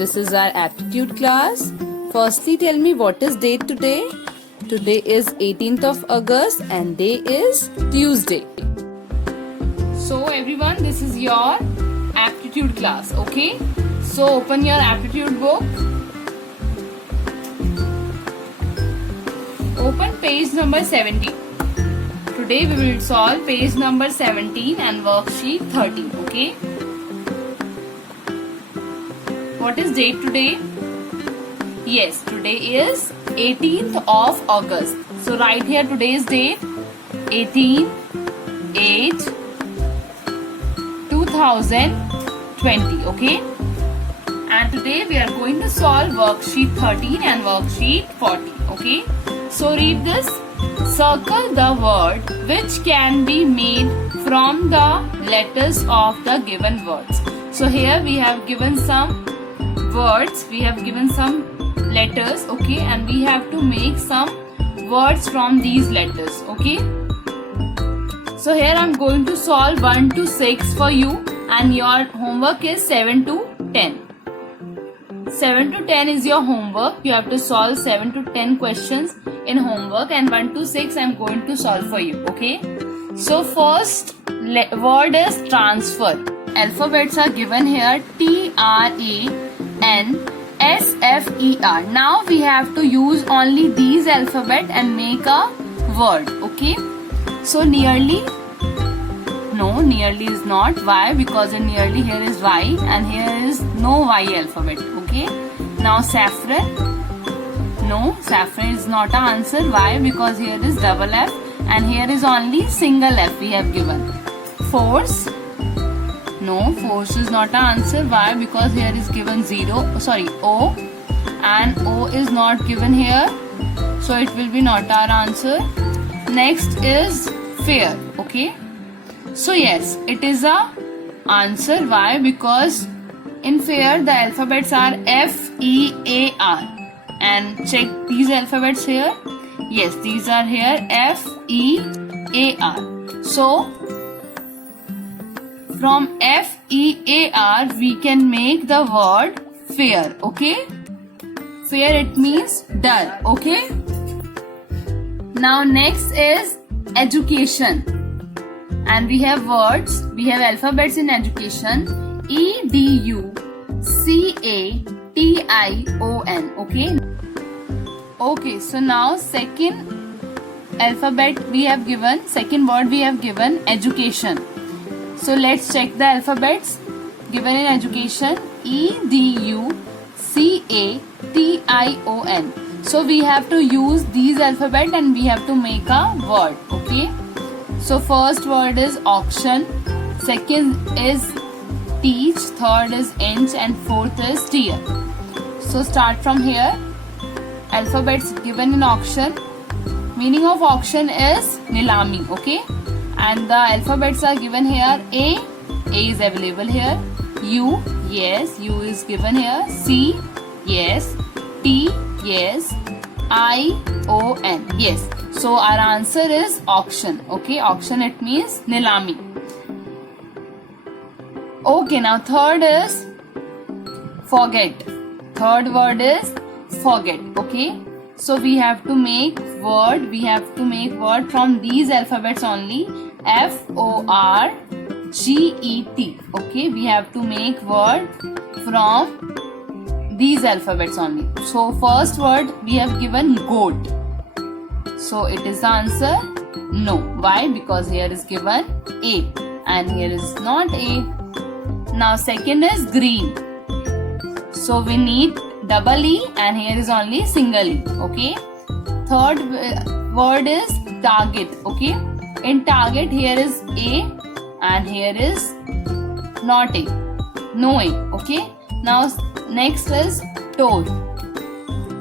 this is our aptitude class. Firstly, tell me what is date today? Today is 18th of August and day is Tuesday. So everyone, this is your aptitude class, okay? So open your aptitude book. Open page number 17. Today we will solve page number 17 and worksheet 13, okay? What is date today? Yes, today is 18th of August. So write here today's date 18/8/2020, okay? And today we are going to solve worksheet 13 and worksheet 14, okay? So read this. Circle the word which can be made from the letters of the given words. So here we have given some words, we have given some letters, okay, and we have to make some words from these letters, okay. So here I am going to solve 1 to 6 for you, and your homework is 7 to 10. 7 to 10 is your homework. You have to solve 7 to 10 questions in homework, and 1 to 6 I am going to solve for you, okay. So first word is transfer. Alphabets are given here TRANSFER. Now we have to use only these alphabet and make a word, okay. So nearly, no, nearly is not. Why? Because in nearly here is Y and here is no Y alphabet, okay. Now saffron, no, saffron is not an answer. Why? Because here is double F and here is only single F we have given. Force, no, force is not an answer. Why? Because here is given O, and O is not given here, so it will be not our answer. Next is fair, okay. So yes, it is a answer. Why? Because in fair the alphabets are FEAR, and check these alphabets here. Yes, these are here FEAR. So from FEAR we can make the word fair, okay. Fair, it means dull, okay. Now next is education, and we have words, we have alphabets in education. EDUCATION, okay. Okay, so now second alphabet we have given, second word we have given, education. So let's check the alphabets given in education. EDUCATION. So we have to use these alphabet and we have to make a word, okay. So first word is auction, second is teach, third is inch, and fourth is tier. So start from here. Alphabets given in auction. Meaning of auction is nilami, okay. And the alphabets are given here. A is available here. U, yes, U is given here. C, yes. T, yes. ION, yes. So our answer is auction, okay. Auction, it means nilami. Okay, now third is forget. Third word is forget, okay. So we have to make word, from these alphabets only. FORGET, okay. We have to make word from these alphabets only. So first word we have given goat. So it is the answer no. Why? Because here is given A and here is not A. Now second is green. So we need double E and here is only single E, okay. Third word is target, okay. In target here is A and here is not A, no A, okay. Now next is toad.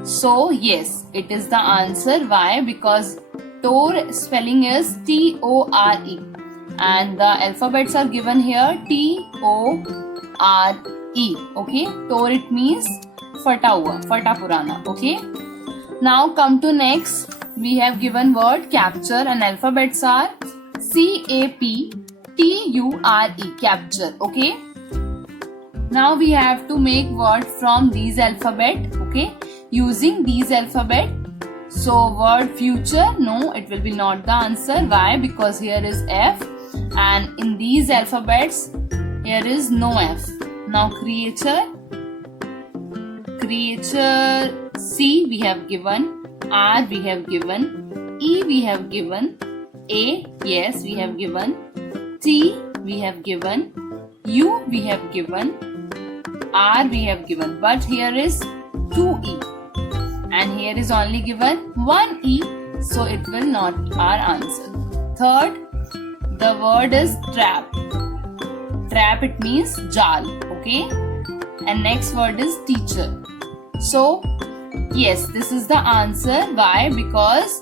So yes, it is the answer. Why? Because toad spelling is TORE, and the alphabets are given here TORE, okay. Toad, it means fata hua, fata purana, okay. Now come to next. We have given word capture, and alphabets are CAPTURE, capture, okay. Now we have to make word from these alphabet, okay, using these alphabet. So word future, no, it will be not the answer. Why? Because here is F, and in these alphabets here is no F. Now creature C we have given, R we have given, E we have given, A, yes, we have given, T we have given, U we have given, R we have given, but here is 2E and here is only given 1E, so it will not our answer. Third, the word is trap. Trap, it means jal, okay, and next word is teacher. So yes, this is the answer. Why? Because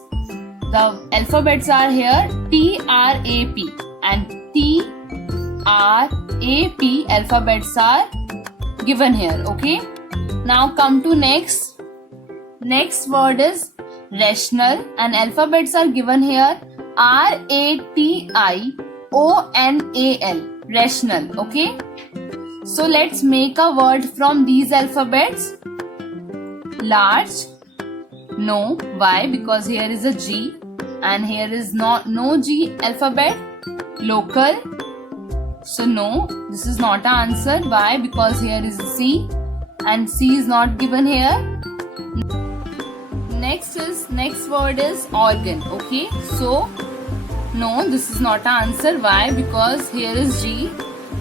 the alphabets are here T-R-A-P and T-R-A-P alphabets are given here, okay. Now come to next word is rational and alphabets are given here R-A-T-I-O-N-A-L, rational, okay. So let's make a word from these alphabets. Large, no. Why? Because here is a G and here is no G alphabet. Local, so no, this is not an answer. Why? Because here is C and C is not given here. Next word is organ, okay. So no, this is not an answer. Why? Because here is G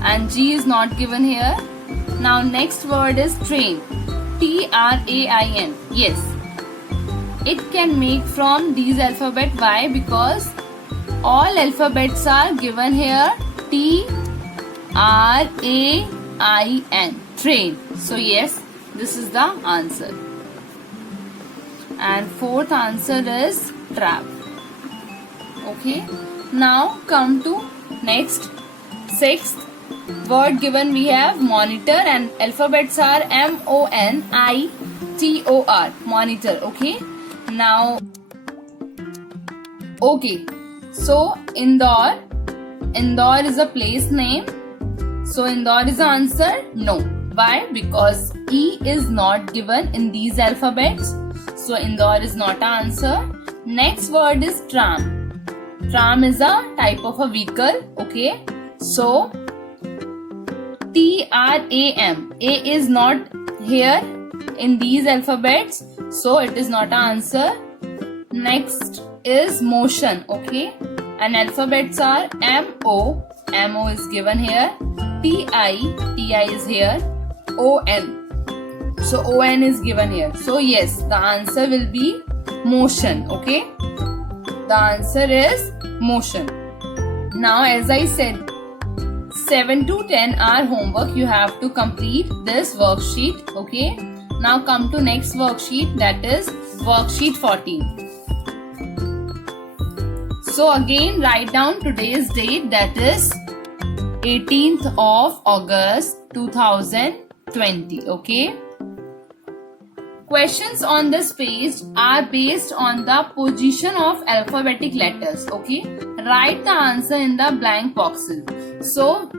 and G is not given here. Now next word is train, T-R-A-I-N. Yes, it can make from these alphabet. Why? Because all alphabets are given here T-R-A-I-N, train. So yes, this is the answer. And fourth answer is trap, okay. Now come to next, sixth word given we have monitor and alphabets are M-O-N-I-T-O-R, monitor, okay. Now, okay, so Indore is a place name, so Indore is the answer. No. Why? Because E is not given in these alphabets, so Indore is not an answer. Next word is tram. Tram is a type of a vehicle, okay. So T-R-A-M, A is not here in these alphabets, so it is not an answer. Next is motion, okay, and alphabets are M-O is given here, T-I is here, O-N, so O-N is given here. So yes, the answer will be motion, okay. The answer is motion. Now as I said, 7 to 10 are homework. You have to complete this worksheet, okay. Now come to next worksheet, that is worksheet 14. So again write down today's date, that is 18th of August 2020, okay. Questions on this page are based on the position of alphabetic letters, okay. Write the answer in the blank boxes. So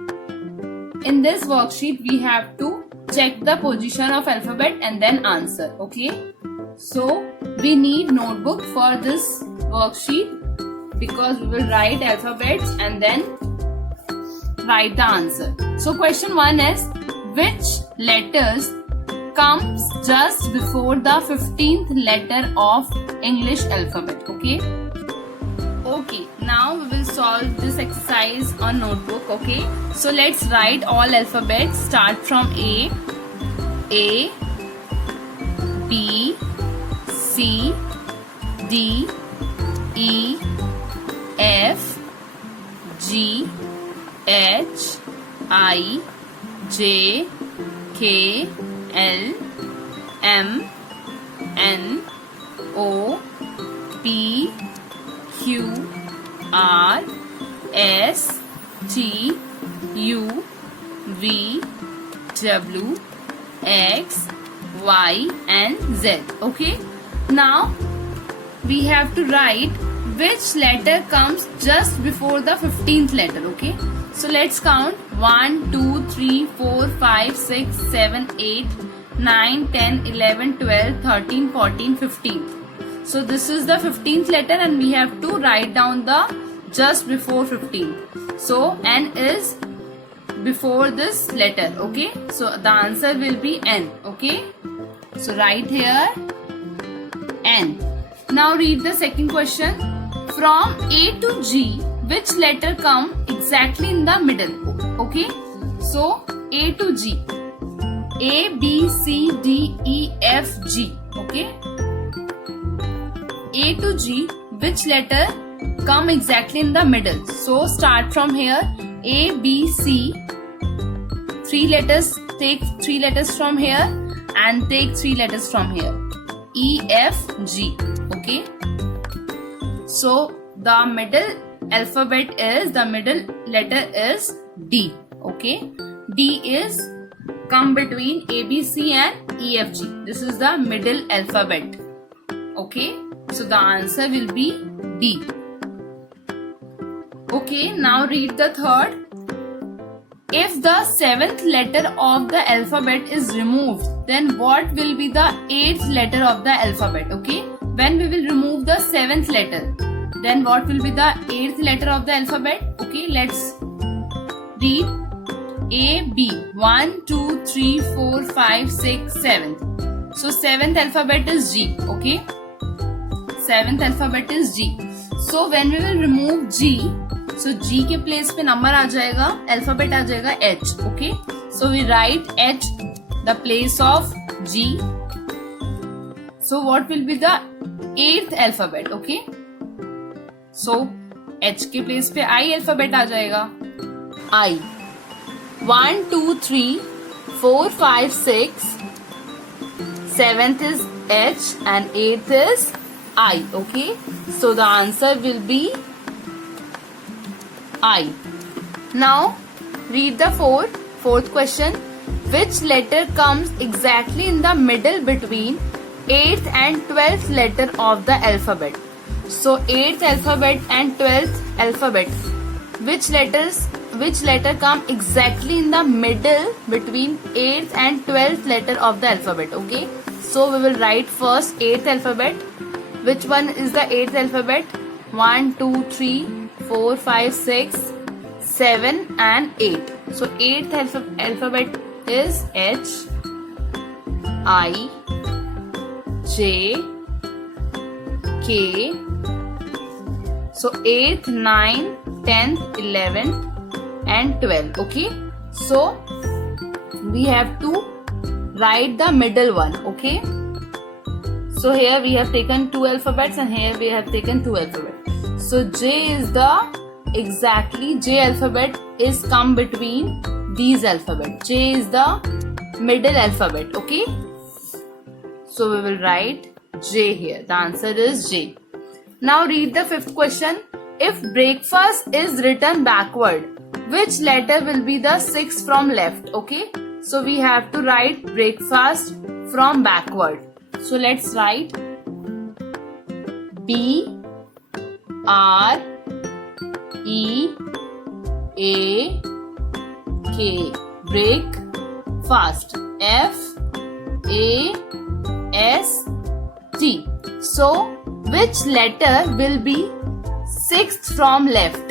in this worksheet we have to check the position of alphabet and then answer, okay. So we need notebook for this worksheet because we will write alphabets and then write the answer. So question 1 is, which letters comes just before the 15th letter of English alphabet, okay. Okay, now we will solve this exercise on notebook, okay. So let's write all alphabets. Start from A, B, C, D, E, F, G, H, I, J, K, L, M, N, O, P, Q, R, S, T, U, V, W, X, Y and Z, okay. Now we have to write which letter comes just before the 15th letter, okay. So let's count 1, 2, 3, 4, 5, 6, 7, 8, 9, 10, 11, 12, 13, 14, 15. So this is the 15th letter and we have to write down the just before 15. So N is before this letter, okay? So the answer will be N, okay? So write here N. Now read the second question. From A to G, which letter come exactly in the middle? Okay? So A to G. A, B, C, D, E, F, G. Okay? A to G, which letter come exactly in the middle? So start from here. A, B, C. Three letters, take 3 letters from here and take 3 letters from here. E, F, G. Okay? So the middle alphabet is, the middle letter is D. Okay? D is come between A, B, C and E, F, G. This is the middle alphabet. Okay? So the answer will be D. Okay, now read the third. If the 7th letter of the alphabet is removed, then what will be the 8th letter of the alphabet? Okay, when we will remove the 7th letter, then what will be the 8th letter of the alphabet? Okay, let's read. A, B. 1, 2, 3, 4, 5, 6, 7. So 7th alphabet is G. Okay, 7th alphabet is G. So when we will remove G, so G के place पे number आ जाएगा, alphabet आ जाएगा H. Okay, so we write H the place of G. So what will be the 8th alphabet? Okay, so H के place पे I alphabet आ जाएगा. I. 1, 2, 3, 4, 5, 6. 7th is H and 8th is I. Okay, so the answer will be I. Now read the fourth question. Which letter comes exactly in the middle between 8th and 12th letter of the alphabet? So 8th alphabet and 12th alphabet, which letter come exactly in the middle between 8th and 12th letter of the alphabet? Okay, so we will write first 8th alphabet. Which one is the 8th alphabet? 1, 2, 3, 4, 5, 6, 7 and 8. So 8th alphabet is H, I, J, K. So 8th, 9th, 10th, 11th and 12th. Okay, so we have to write the middle one. Okay, so here we have taken 2 alphabets and here we have taken 2 alphabets. So J is J alphabet is come between these alphabet. J is the middle alphabet. Okay, so we will write J here. The answer is J. Now read the 5th question. If breakfast is written backward, which letter will be the 6th from left? Okay, so we have to write breakfast from backward. So let's write B, R, E, A, K. Break fast. F, A, S, T. So which letter will be 6th from left?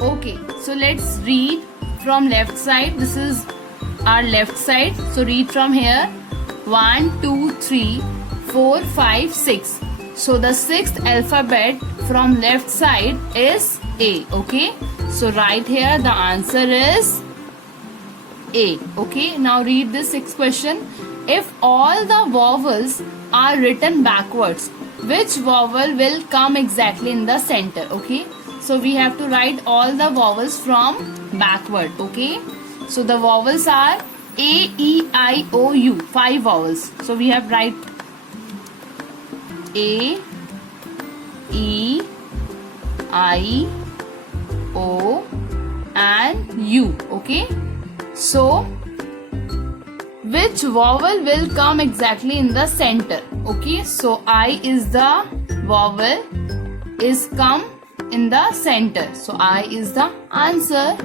Okay, so let's read from left side. This is our left side. So read from here. 1, 2, 3, 4, 5, 6. So the 6th alphabet from left side is A. Okay, so right here the answer is A. Okay, now read this 6th question. If all the vowels are written backwards, which vowel will come exactly in the center? Okay, so we have to write all the vowels from backward. Okay, so the vowels are A, E, I, O, U. 5 vowels. So we have write A, E, I, O and U. Okay, so which vowel will come exactly in the center? Okay, so I is the vowel is come in the center. So I is the answer.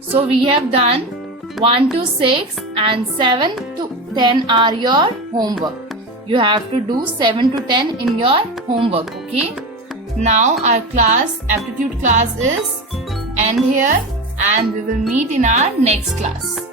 So we have done 1 to 6 and 7 to 10 are your homework. You have to do 7 to 10 in your homework, okay? Now our class, aptitude class is end here, and we will meet in our next class.